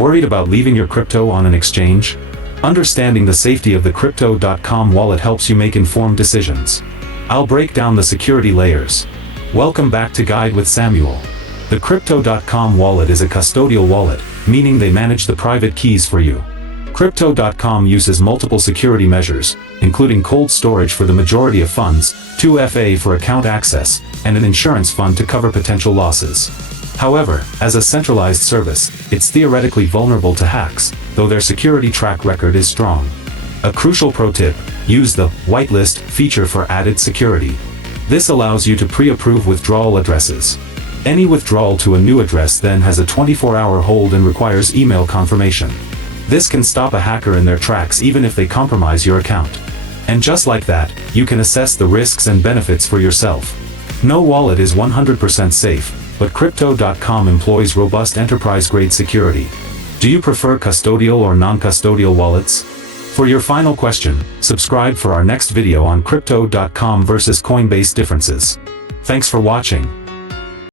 Worried about leaving your crypto on an exchange? Understanding the safety of the Crypto.com wallet helps you make informed decisions. I'll break down the security layers. Welcome back to Guide with Samuel. The Crypto.com wallet is a custodial wallet, meaning they manage the private keys for you. Crypto.com uses multiple security measures, including cold storage for the majority of funds, 2FA for account access, and an insurance fund to cover potential losses. However, as a centralized service, it's theoretically vulnerable to hacks, though their security track record is strong. A crucial pro tip: use the whitelist feature for added security. This allows you to pre-approve withdrawal addresses. Any withdrawal to a new address then has a 24-hour hold and requires email confirmation. This can stop a hacker in their tracks even if they compromise your account. And just like that, you can assess the risks and benefits for yourself. No wallet is 100% safe, but Crypto.com employs robust enterprise-grade security. Do you prefer custodial or non-custodial wallets? For your final question, subscribe for our next video on Crypto.com versus Coinbase differences. Thanks for watching.